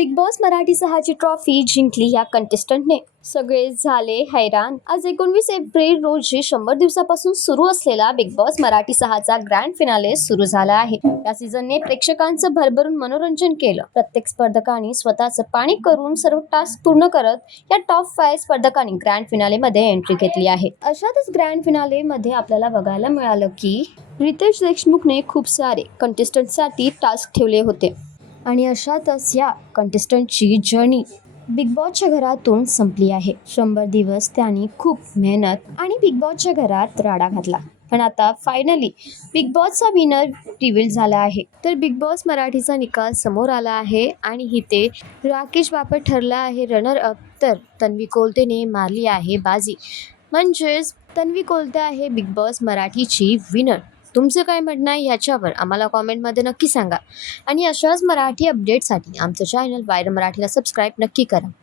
Big boss Marathi 6ची trophy जिंकली या कंटेस्टंटने. सगळे झाले हैराण. आज 19 एप्रिल रोजी 100 दिवसापासून सुरू असलेला बिग बॉस मराठी 6चा ग्रँड फिनाले सुरू झाला आहे. या सीझनने प्रेक्षकांचं भरभरून मनोरंजन केलं. प्रत्येक स्पर्धकांनी स्वतःचं पाणी करून सर्व टास्क पूर्ण करत या टॉप 5 स्पर्धकांनी ग्रँड फिनालेमध्ये एंट्री घेतली आहे. अशातच ग्रँड फिनालेमध्ये आपल्याला बघायला मिळालं की रितेश देशमुखने खूप सारे कंटेस्टंटसाठी टास्क ठेवले होते आणि अशातच या कंटेस्टंटची जर्नी बिग बॉसच्या घरातून संपली आहे. 100 दिवस त्यांनी खूप मेहनत आणि बिग बॉसच्या घरात राडा घातला. पण आता फायनली बिग बॉसचा विनर रिव्हील झाला आहे. तर बिग बॉस मराठीचा निकाल समोर आला आहे आणि इथे राकेश बापट ठरला आहे रनर अप, तर तन्वी कोलतेने मारली आहे बाजी. म्हणजेच तन्वी कोलते आहे बिग बॉस मराठीची विनर. तुमचं काय म्हणणं आहे याच्यावर आम्हाला कॉमेंटमध्ये नक्की सांगा आणि अशाच मराठी अपडेटसाठी आमचं चॅनल वायर मराठीला सबस्क्राईब नक्की करा.